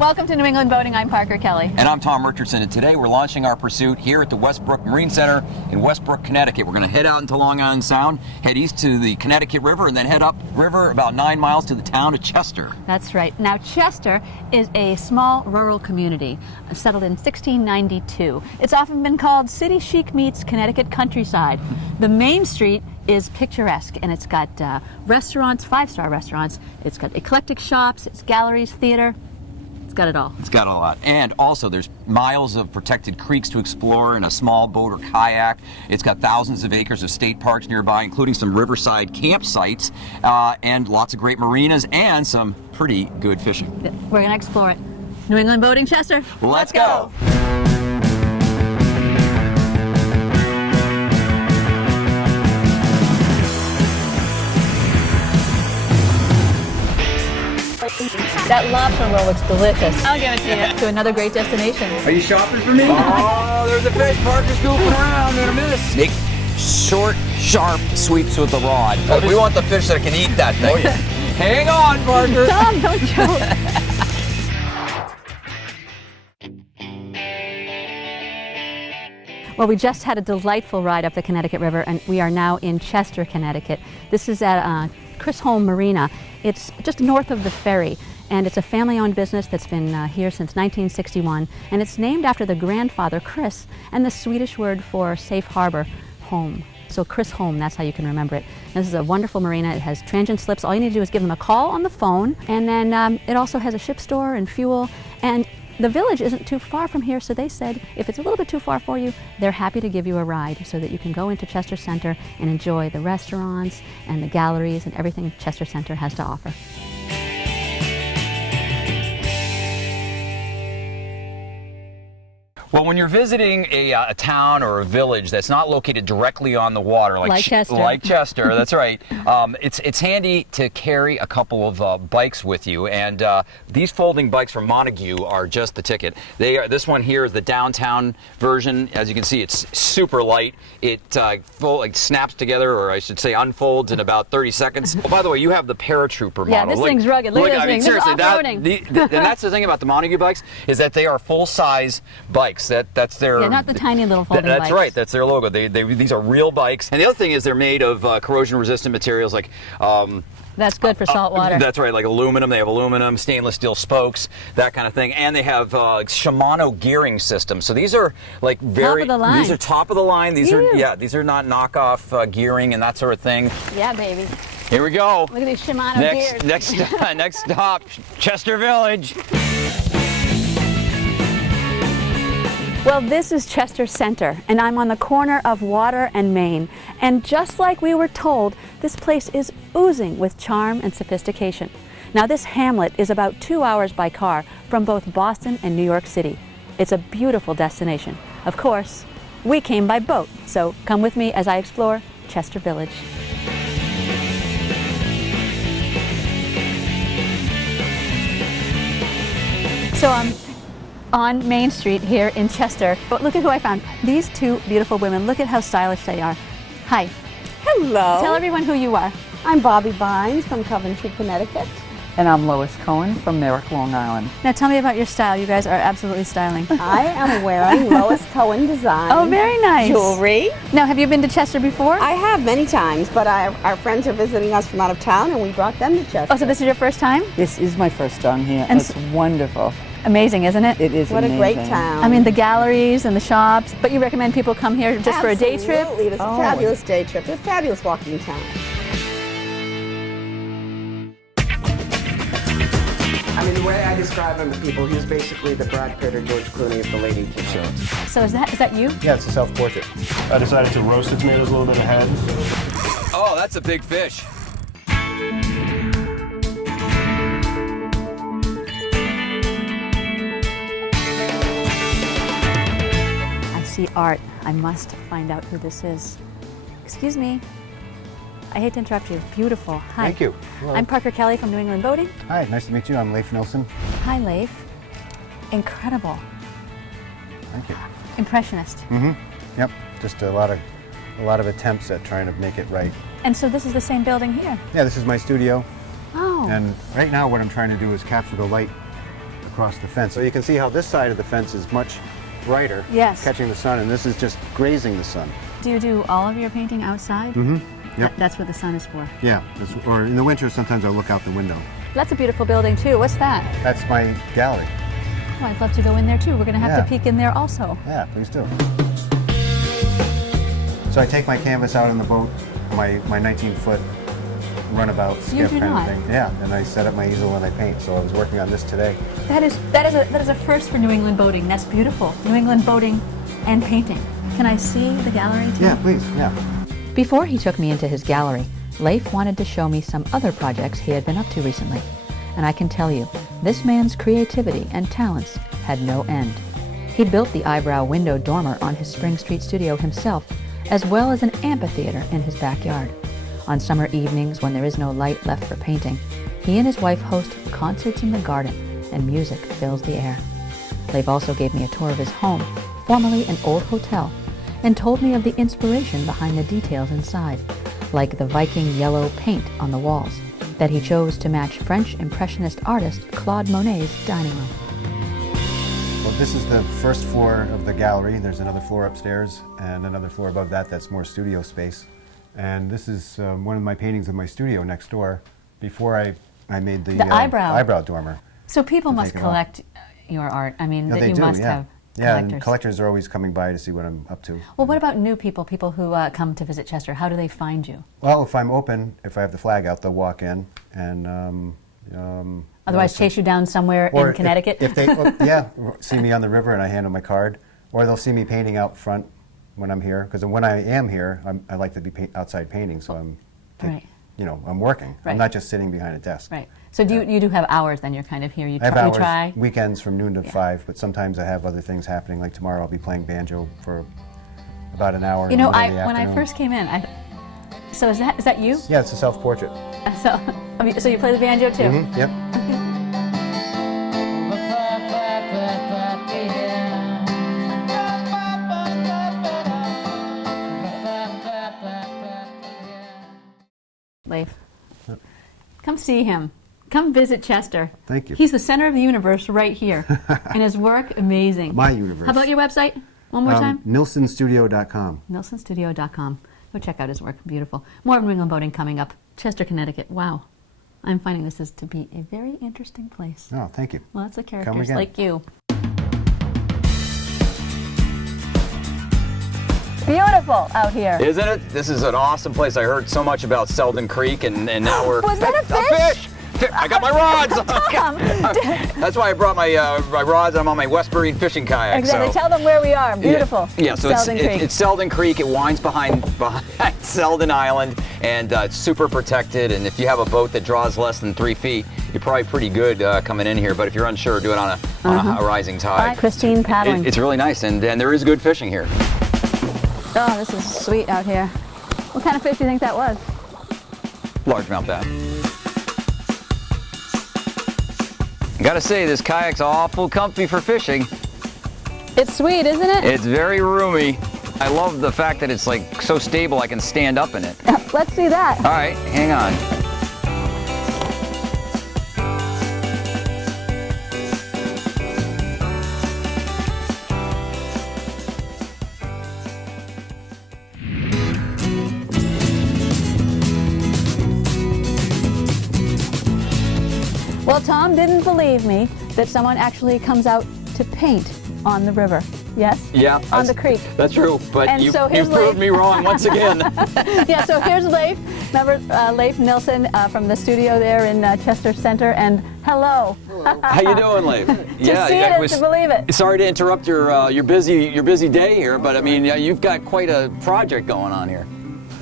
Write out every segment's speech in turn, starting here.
Welcome to New England Boating. I'm Parker Kelly. And I'm Tom Richardson, and today we're launching our pursuit here at the Westbrook Marine Center in Westbrook, Connecticut. We're going to head out into Long Island Sound, head east to the Connecticut River, and then head up river about 9 miles to the town of Chester. That's right. Now, Chester is a small rural community settled in 1692. It's often been called city chic meets Connecticut countryside. The main street is picturesque, and it's got restaurants, 5-star restaurants. It's got eclectic shops, it's galleries, theater. It's got it all. It's got a lot. And also there's miles of protected creeks to explore in a small boat or kayak. It's got thousands of acres of state parks nearby, including some riverside campsites, and lots of great marinas and some pretty good fishing. We're going to explore it. New England Boating, Chester. Let's go. That lobster roll looks delicious. I'll give it to you. To another great destination. Are you shopping for me? Oh, there's a fish. Parker's goofing around. Gonna miss. Make short, sharp sweeps with the rod. We want the fish that can eat that thing. Oh, yeah. Hang on, Parker. Tom, don't joke. Well, we just had a delightful ride up the Connecticut River, and we are now in Chester, Connecticut. This is at Holm Marina. It's just north of the ferry, and it's a family-owned business that's been here since 1961, and it's named after the grandfather, Chris, and the Swedish word for safe harbor, Holm. So Chris Holm, that's how you can remember it. This is a wonderful marina. It has transient slips. All you need to do is give them a call on the phone, and then it also has a ship store and fuel, and the village isn't too far from here, so they said if it's a little bit too far for you, they're happy to give you a ride so that you can go into Chester Center and enjoy the restaurants and the galleries and everything Chester Center has to offer. Well, when you're visiting a town or a village that's not located directly on the water, like Chester, that's right, it's handy to carry a couple of bikes with you. And these folding bikes from Montague are just the ticket. This one here is the downtown version. As you can see, it's super light. It snaps together, or I should say unfolds, in about 30 seconds. Oh, by the way, you have the paratrooper model. Yeah, this thing's rugged. Look at this thing. Seriously, this is and that's the thing about the Montague bikes, is that they are full-size bikes. That's their... Yeah, not the tiny little folding bikes. That's right. That's their logo. These are real bikes. And the other thing is they're made of corrosion-resistant materials like... that's good for salt water. That's right, like aluminum. They have aluminum, stainless steel spokes, that kind of thing. And they have Shimano gearing systems. So these are like very... Top of the line. These are top of the line. These are not knockoff gearing and that sort of thing. Yeah, baby. Here we go. Look at these Shimano gears. Next stop, Chester Village. Well, this is Chester Center, and I'm on the corner of Water and Main. And just like we were told, this place is oozing with charm and sophistication. Now, this hamlet is about 2 hours by car from both Boston and New York City. It's a beautiful destination. Of course, we came by boat, so come with me as I explore Chester Village. So I'm on Main Street here in Chester. But look at who I found. These two beautiful women. Look at how stylish they are. Hi. Hello. Tell everyone who you are. I'm Bobby Bynes from Coventry, Connecticut. And I'm Lois Cohen from Merrick, Long Island. Now tell me about your style. You guys are absolutely styling. I am wearing Lois Cohen design. Oh, very nice. Jewelry. Now, have you been to Chester before? I have many times, but our friends are visiting us from out of town, and we brought them to Chester. Oh, so this is your first time? This is my first time here. And it's wonderful. Amazing, isn't it? It is what amazing. a great town. I mean, the galleries and the shops. But you recommend people come here just for a day trip? Absolutely. It's a fabulous day trip. It's a fabulous walking town. I mean, the way I describe him to people, he was basically the Brad Pitt or George Clooney of the late 1800s. So is that you? Yeah, it's a self-portrait. I decided to roast the tomatoes a little bit ahead. Oh, that's a big fish. See art. I must find out who this is. Excuse me. I hate to interrupt you. Beautiful. Hi. Thank you. Hello. I'm Parker Kelly from New England Boating. Hi, nice to meet you. I'm Leif Nilsson. Hi, Leif. Incredible. Thank you. Impressionist. Mm-hmm. Yep. Just a lot of attempts at trying to make it right. And so this is the same building here? Yeah, this is my studio. Oh. And right now what I'm trying to do is capture the light across the fence. So you can see how this side of the fence is much brighter, Yes. catching the sun, and this is just grazing the sun. Do you do all of your painting outside? Mm-hmm. Yep. That's what the sun is for. Yeah. Or in the winter, sometimes I'll look out the window. That's a beautiful building too. What's that? That's my gallery. Oh, I'd love to go in there too. We're going to have Yeah. to peek in there also. Yeah, please do. So I take my canvas out on the boat, my 19-foot runabout skiff do kind not. of thing. Yeah, and I set up my easel and I paint. So I was working on this today. That is a first for New England boating. That's beautiful. New England boating and painting. Can I see the gallery too? Yeah, please. Yeah. Before he took me into his gallery, Leif wanted to show me some other projects he had been up to recently. And I can tell you, this man's creativity and talents had no end. He built the eyebrow window dormer on his Spring Street studio himself, as well as an amphitheater in his backyard. On summer evenings when there is no light left for painting, he and his wife host concerts in the garden, and music fills the air. Leif also gave me a tour of his home, formerly an old hotel, and told me of the inspiration behind the details inside, like the Viking yellow paint on the walls, that he chose to match French Impressionist artist Claude Monet's dining room. Well, this is the first floor of the gallery. There's another floor upstairs and another floor above that that's more studio space. And this is one of my paintings of my studio next door before I made the eyebrow dormer. So people To must take it off. collect your art. I mean, Yeah, that they you do, must yeah. have Yeah, collectors. and collectors are always coming by to see what I'm up to. Well, what about new people, people who come to visit Chester? How do they find you? Well, if I'm open, if I have the flag out, they'll walk in and Otherwise, chase you down somewhere or in Connecticut? If they, see me on the river and I hand them my card, or they'll see me painting out front when I'm here. Because when I am here, I like to be outside painting, so Right. I'm working. Right. I'm not just sitting behind a desk. Right. So you do have hours then? You're kind of here. You I have you hours, try. weekends from noon to 5, but sometimes I have other things happening. Like tomorrow, I'll be playing banjo for about an hour. You know, in the middle of the when I afternoon. first came in, so is that you? Yeah, it's a self-portrait. So you play the banjo too? Mm-hmm. Yep. Leif, come see him. Come visit Chester. Thank you. He's the center of the universe right here. And his work, amazing. My universe. How about your website? One more time? NilsonStudio.com. NilsonStudio.com. Go check out his work. Beautiful. More New England boating coming up. Chester, Connecticut. Wow. I'm finding this is to be a very interesting place. Oh, thank you. Lots of Come characters again. like you. Beautiful out here. Isn't it? This is an awesome place. I heard so much about Seldon Creek, and now we're... Was that a fish? I got my rods! Tom! That's why I brought my rods. I'm on my West Marine fishing kayak. Exactly. So. Tell them where we are. Beautiful. Yeah, so Seldon Creek. it's Seldon Creek. It winds behind Seldon Island, and it's super protected. And if you have a boat that draws less than 3 feet, you're probably pretty good coming in here. But if you're unsure, do it on a rising tide. Hi, Christine paddling. It's really nice, and there is good fishing here. Oh, this is sweet out here. What kind of fish do you think that was? Largemouth bass. Gotta say, this kayak's awful comfy for fishing. It's sweet, isn't it? It's very roomy. I love the fact that it's like so stable I can stand up in it. Let's see that. All right, hang on. Well, Tom didn't believe me that someone actually comes out to paint on the river. Yes? Yeah. On the creek. That's true, but And you so here's proved Leif. me wrong once again. Yeah, so here's Leif. Remember Leif Nilsson from the studio there in Chester Center, and hello. How you doing, Leif? To see it is to believe it. Sorry to interrupt your busy day here, but I mean you've got quite a project going on here.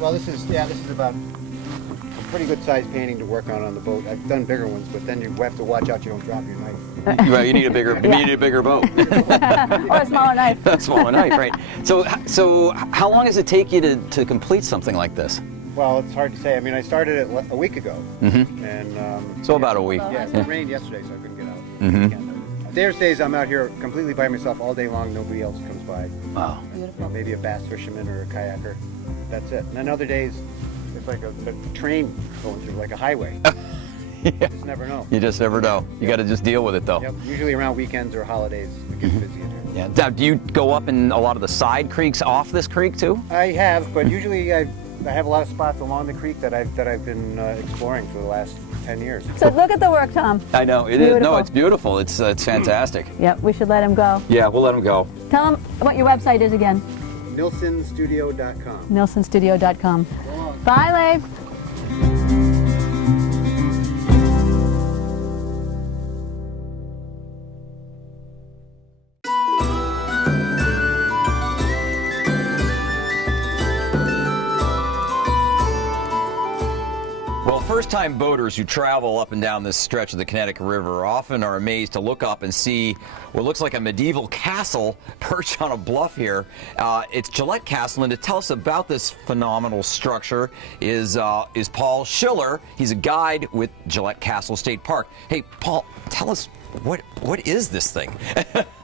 Well, this is about a pretty good sized painting to work on the boat. I've done bigger ones, but then you have to watch out you don't drop your knife. Well, you need a bigger boat. Or a smaller knife. A smaller knife, right? So how long does it take you to complete something like this? Well, it's hard to say. I mean, I started it a week ago, and So about a week. yeah, it rained yesterday, so I couldn't get out. There's days I'm out here completely by myself all day long. Nobody else comes by. Wow. Maybe a bass fisherman or a kayaker. That's it. And then other days, it's like a train going through, like a highway. You just never know. You just never know. You got to just deal with it, though. Yep. Usually around weekends or holidays, it gets busy in here. Yeah. Now, do you go up in a lot of the side creeks off this creek too? I have, but usually I have a lot of spots along the creek that I've been exploring for the last 10 years. So look at the work, Tom. I know it is. No, it's beautiful. It's fantastic. Yep, we should let him go. Yeah, we'll let him go. Tell him what your website is again. NilsonStudio.com. NilsonStudio.com. Bye, Leif. First-time boaters who travel up and down this stretch of the Connecticut River often are amazed to look up and see what looks like a medieval castle perched on a bluff here. It's Gillette Castle, and to tell us about this phenomenal structure is Paul Schiller. He's a guide with Gillette Castle State Park. Hey, Paul, tell us what is this thing?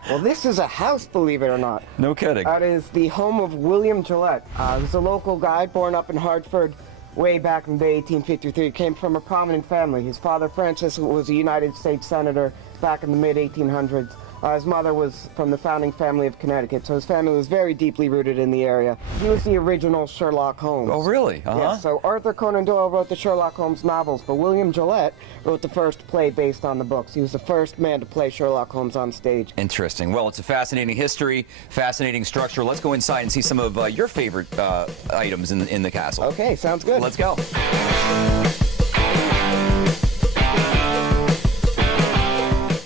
Well, this is a house, believe it or not. No kidding. It is the home of William Gillette. He was a local guy born up in Hartford. Way back in the day, 1853, came from a prominent family. His father, Francis, was a United States Senator back in the mid-1800s. His mother was from the founding family of Connecticut, so his family was very deeply rooted in the area. He was the original Sherlock Holmes. Oh, really? Uh-huh. Yeah, so Arthur Conan Doyle wrote the Sherlock Holmes novels, but William Gillette wrote the first play based on the books. He was the first man to play Sherlock Holmes on stage. Interesting. Well, it's a fascinating history, fascinating structure. Let's go inside and see some of your favorite items in the castle. Okay, sounds good. Let's go.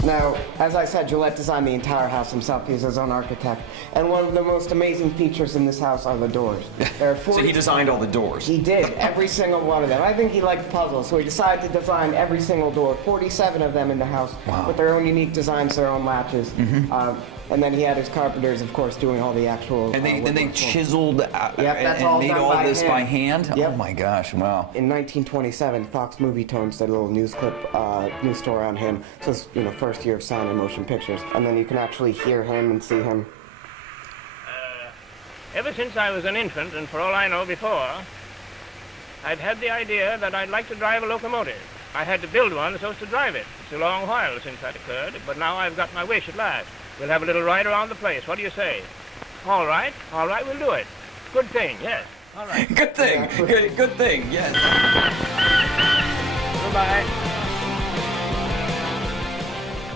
Now, as I said, Gillette designed the entire house himself. He's his own architect. And one of the most amazing features in this house are the doors. There are 40 So he designed all the doors? He did, every single one of them. I think he liked puzzles, so he decided to design every single door, 47 of them in the house, with their own unique designs, their own latches. And then he had his carpenters, of course, doing all the actual... And they chiseled and made all this by hand? Yep. Oh my gosh, wow. In 1927, Fox Movie Tones did a little news story on him. So it's, first year of sound and motion pictures. And then you can actually hear him and see him. Ever since I was an infant, and for all I know before, I've had the idea that I'd like to drive a locomotive. I had to build one so as to drive it. It's a long while since that occurred, but now I've got my wish at last. We'll have a little ride around the place. What do you say? All right, we'll do it. Good thing, yes. All right. Good thing, good thing, yes. Goodbye.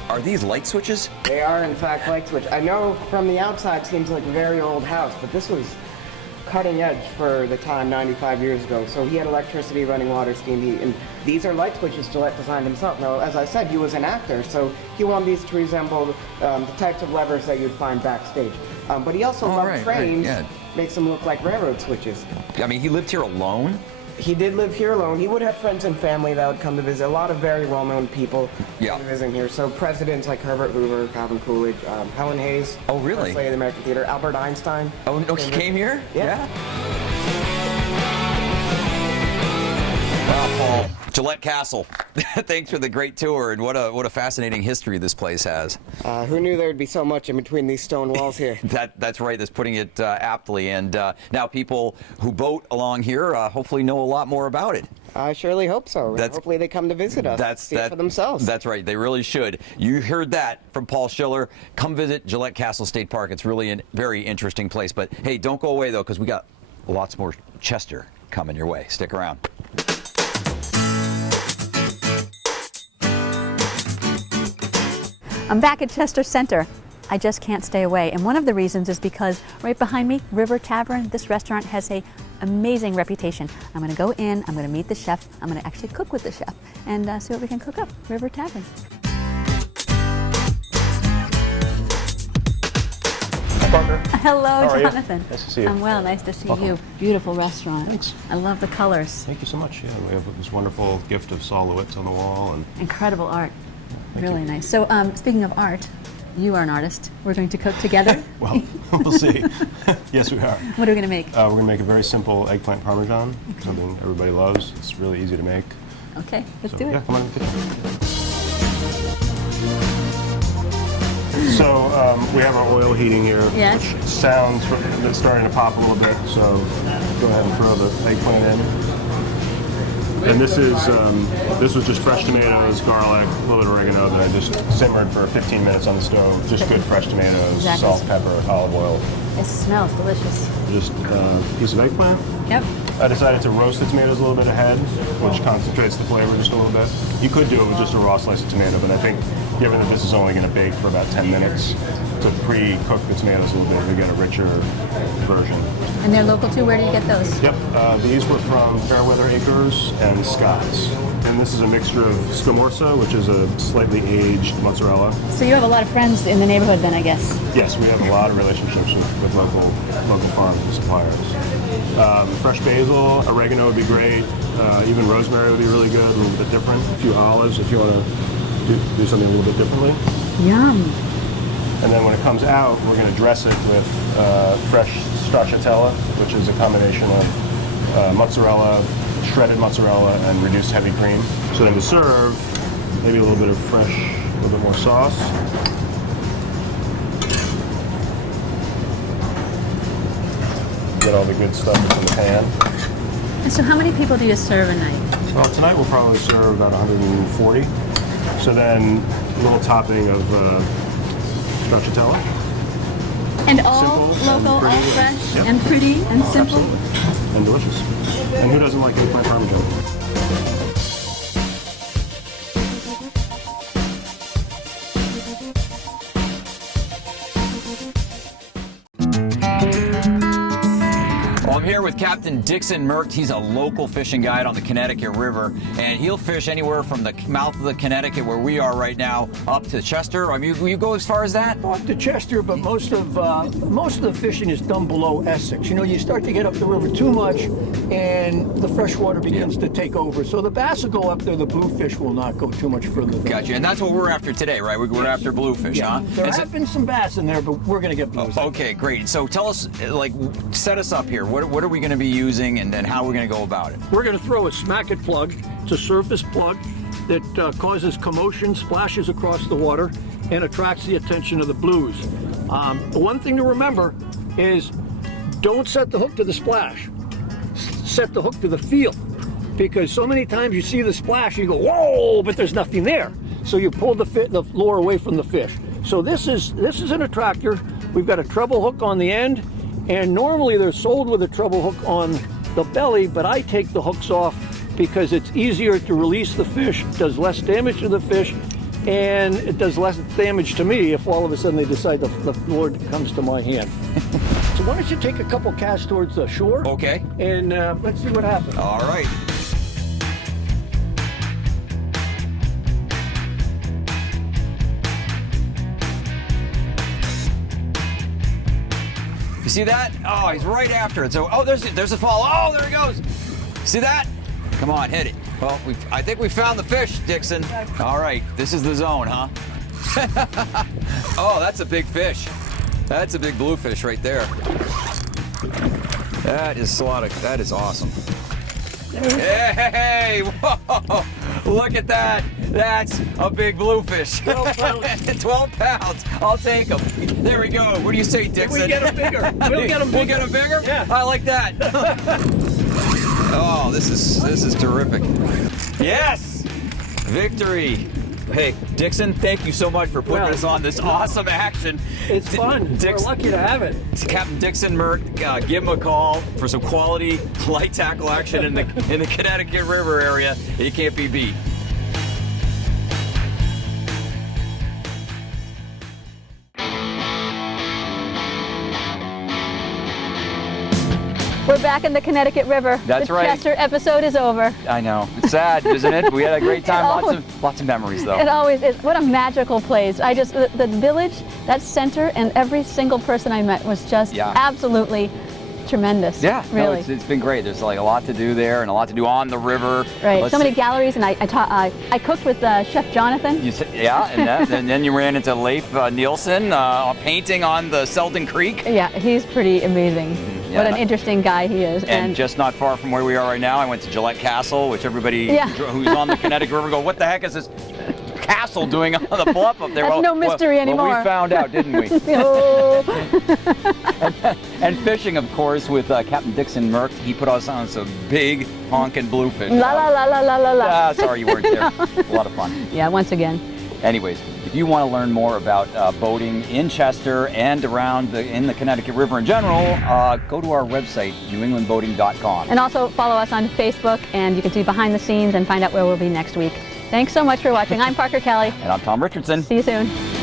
Are these light switches? They are, in fact, light switch. I know from the outside it seems like a very old house, but this was cutting edge for the time 95 years ago. So he had electricity, running water, steam, and these are light switches Gillette designed himself. Now, as I said, he was an actor, so he wanted these to resemble the types of levers that you'd find backstage. But he also loved trains, makes them look like railroad switches. I mean, he lived here alone? He did live here alone. He would have friends and family that would come to visit. A lot of very well-known people visiting here. So presidents like Herbert Hoover, Calvin Coolidge, Helen Hayes. Oh, really? First Lady of the American Theater. Albert Einstein. Oh, no, he came here? Yeah. Wow, Paul. Gillette Castle. Thanks for the great tour, and what a fascinating history this place has. Who knew there'd be so much in between these stone walls here? That's right. That's putting it aptly. And now people who boat along here hopefully know a lot more about it. I surely hope so. Hopefully they come to visit us, see it for themselves. That's right. They really should. You heard that from Paul Schiller. Come visit Gillette Castle State Park. It's really a very interesting place. But hey, don't go away though, because we got lots more Chester coming your way. Stick around. I'm back at Chester Center. I just can't stay away, and one of the reasons is because right behind me, River Tavern, this restaurant has an amazing reputation. I'm going to go in, I'm going to meet the chef, I'm going to actually cook with the chef, and see what we can cook up. River Tavern. Parker. Hello, How are Jonathan. You? Nice to see you. I'm well, nice to see Welcome. You. Beautiful restaurant. Thanks. I love the colors. Thank you so much. Yeah, we have this wonderful gift of silhouettes on the wall. And incredible art. Really you. Nice. So, speaking of art, you are an artist. We're going to cook together. Well, we'll see. Yes, we are. What are we going to make? We're going to make a very simple eggplant parmesan, something everybody loves. It's really easy to make. Okay, let's do it. Yeah, come on in the kitchen. So we have our oil heating here, Yes. which sounds it's starting to pop a little bit. So go ahead and throw the eggplant in. And this was just fresh tomatoes, garlic, a little bit of oregano that I just simmered for 15 minutes on the stove. Just good fresh tomatoes, Exactly. salt, pepper, olive oil. It smells delicious. Just a piece of eggplant. Yep. I decided to roast the tomatoes a little bit ahead, which concentrates the flavor just a little bit. You could do it with just a raw slice of tomato, but I think given that this is only going to bake for about 10 minutes, to pre-cook the tomatoes a little bit to get a richer version. And they're local too? Where do you get those? Yep, these were from Fairweather Acres and Scott's. And this is a mixture of Scamorza, which is a slightly aged mozzarella. So you have a lot of friends in the neighborhood then, I guess. Yes, we have a lot of relationships with local farms and suppliers. Fresh basil, oregano would be great. Even rosemary would be really good, a little bit different. A few olives if you want to do something a little bit differently. Yum. And then when it comes out, we're going to dress it with fresh stracciatella, which is a combination of mozzarella, shredded mozzarella, and reduced heavy cream. So then to serve, maybe a little bit of fresh, a little bit more sauce. Get all the good stuff in the pan. And so how many people do you serve a night? Well, tonight we'll probably serve about 140. So then a little topping of stracciatella. And all Simple local, and all pretty. fresh, Yep. and pretty, and simple? Absolutely. And delicious. And who doesn't like eggplant parmesan? Well, I'm here with Captain Dixon Merkt. He's a local fishing guide on the Connecticut River, and he'll fish anywhere from the mouth of the Connecticut, where we are right now, up to Chester. I mean, will you go as far as that? Up to Chester, but most of the fishing is done below Essex. You know, you start to get up the river too much, and the fresh water begins to take over. So the bass will go up there. The bluefish will not go too much further. Gotcha, and that's what we're after today, right? We're after bluefish, huh? There And so- have been some bass in there, but we're going to get blues. Okay, great. So tell us, like, set us up here. What are we going to be using, and then how are we going to go about it? We're going to throw a smack it plug. It's a surface plug that causes commotion, splashes across the water, and attracts the attention of the blues. The one thing to remember is don't set the hook to the splash. Set the hook to the feel, because so many times you see the splash, you go, whoa, but there's nothing there. So you pull the lure away from the fish. So this is an attractor. We've got a treble hook on the end, and normally they're sold with a treble hook on the belly, but I take the hooks off because it's easier to release the fish, does less damage to the fish, and it does less damage to me if all of a sudden they decide the lure comes to my hand. So why don't you take a couple casts towards the shore? Okay. And let's see what happens. All right. You see that? Oh, he's right after it. So, oh, there's a fall. Oh, there he goes. See that? Come on, hit it. Well, I think we found the fish, Dixon. All right, this is the zone, huh? Oh, that's a big fish. That's a big bluefish right there. That is awesome. Hey, whoa, look at that. That's a big bluefish. 12 pounds. 12 pounds. I'll take them. There we go. What do you say, Dixon? We get them bigger. We'll get them bigger. We'll get them bigger? Yeah. I like that. Oh, this is terrific. Yes! Victory. Hey, Dixon, thank you so much for putting us on this awesome action. It's fun. We're lucky to have it. It's Captain Dixon Merkt. Give him a call for some quality light tackle action in the Connecticut River area. He can't be beat. We're back in the Connecticut River. That's the right. Chester episode is over. I know. It's sad, isn't it? We had a great time. always- Lots of memories, though. It always is. What a magical place. The village, that center, and every single person I met was just absolutely tremendous. Yeah, really. no, it's been great. There's like a lot to do there and a lot to do on the river. Right, so many galleries, and I cooked with Chef Jonathan. And then you ran into Leif Nielsen painting on the Seldon Creek. Yeah, he's pretty amazing. What an interesting guy he is. And just not far from where we are right now, I went to Gillette Castle, which everybody who's on the Connecticut River go, what the heck is this castle doing on the bluff up there. That's no mystery anymore. Well, we found out, didn't we? Oh. and fishing, of course, with Captain Dixon Merck. He put us on some big honking bluefish. La la la la la la la. Ah, sorry you weren't there. A lot of fun. Yeah, once again. Anyways, if you want to learn more about boating in Chester and around in the Connecticut River in general, go to our website, newenglandboating.com. And also follow us on Facebook, and you can see behind the scenes and find out where we'll be next week. Thanks so much for watching. I'm Parker Kelly. And I'm Tom Richardson. See you soon.